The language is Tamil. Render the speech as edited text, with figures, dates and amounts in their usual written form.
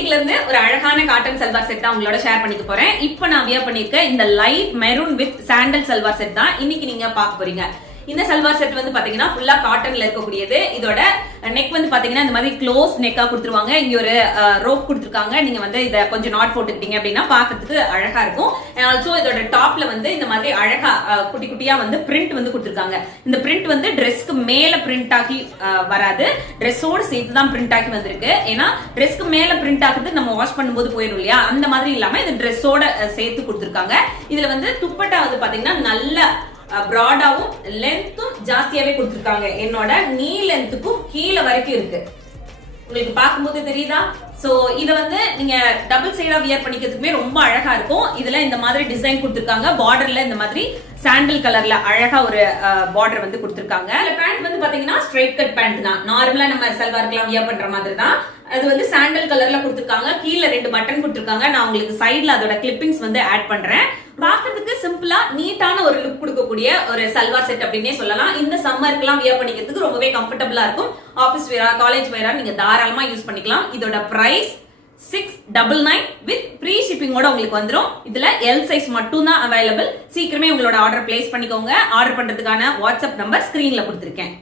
பூட்டிக்ல இருந்து ஒரு அழகான காட்டன் சல்வார் செட் தான் உங்களோட ஷேர் பண்ணிக்க போறேன். இப்போ நான் வியர் பண்ணிருக்க இந்த light maroon with sandal salwar set தான் இன்னைக்கு நீங்க பார்க்க போறீங்க. இந்த சல்வார் செட் வந்து பாத்தீங்கன்னா ஃபுல்லா காட்டன்ல இருக்கக்கூடியது. இதோட நெக் வந்து பாத்தீங்கன்னா இந்த மாதிரி க்ளோஸ் நெக்கா கொடுத்துருவாங்க. இங்க ஒரு ரோப் கொடுத்துருக்காங்க. நீங்க வந்து இத கொஞ்சம் நாட் போட்டுக்கிட்டீங்க அப்படின்னா பாக்கிறதுக்கு அழகா இருக்கும். ஆல்சோ இதோட டாப்ல வந்து இந்த மாதிரி அழகா குட்டி குட்டியா வந்து பிரிண்ட் வந்து கொடுத்துருக்காங்க. இந்த பிரிண்ட் வந்து ட்ரெஸ்க்கு மேல பிரிண்ட் ஆகி வராது, ட்ரெஸ்ஸோட சேர்த்து தான் பிரிண்ட் ஆகி வந்திருக்கு. ஏன்னா ட்ரெஸ்க்கு மேல பிரிண்ட் ஆகுது நம்ம வாஷ் பண்ணும்போது போயிடும் இல்லையா, அந்த மாதிரி இல்லாம இது ட்ரெஸ்ஸோட சேர்த்து கொடுத்துருக்காங்க. இதுல வந்து துப்பட்டா வந்து பாத்தீங்கன்னா நல்ல பிராடாவும் லென்த்தும் ஜாஸ்தியாவே கொடுத்திருக்காங்க. என்னோட நீ லென்த்துக்கும் கீழே வரைக்கும் இருக்கு. உங்களுக்கு பார்க்கும்போது தெரியுதா? சோ இத வந்து நீங்க டபுள் சைடா வியர் பண்ணிக்கிறதுக்குமே ரொம்ப அழகா இருக்கும். இதுல இந்த மாதிரி டிசைன் கொடுத்திருக்காங்க. பார்டர்ல இந்த மாதிரி சாண்டல் கலர்ல அழகா ஒரு பார்டர் வந்து கொடுத்திருக்காங்க. இந்த பேண்ட் வந்து பாத்தீங்கன்னா ஸ்ட்ரைட் கட் பேண்ட் தான். நார்மலா நம்ம சல்வார்க்கெல்லாம் வியர் பண்ற மாதிரி தான். அது வந்து சாண்டல் கலர்ல கொடுத்திருக்காங்க. கீழே 2 பட்டன் கொடுத்திருக்காங்க. நான் உங்களுக்கு சைடுல அதோட கிளிப்பிங்ஸ் வந்து ஆட் பண்றேன். பாக்கிறதுக்கு சிம்பிளா நீட்டான ஒரு லுக் கொடுக்கக்கூடிய ஒரு சல்வார் செட் அப்படின்னே சொல்லலாம். இந்த சம்மருக்குலாம் வியர் பண்ணிக்கிறதுக்கு ரொம்பவே கம்ஃபர்டபுளா இருக்கும். ஆபீஸ் வேரா, காலேஜ் வேரா நீங்க தாராளமா யூஸ் பண்ணிக்கலாம். இதோட பிரைஸ் 699 வித் ஃப்ரீ ஷிப்பிங்கோட உங்களுக்கு வந்துரும். இதுல எல் சைஸ் மட்டும் தான் அவைலபிள். சீக்கிரமே உங்களோட ஆர்டர் பிளேஸ் பண்ணிக்கோங்க. ஆர்டர் பண்றதுக்கான வாட்ஸ்அப் நம்பர் ஸ்கிரீன்ல கொடுத்திருக்கேன்.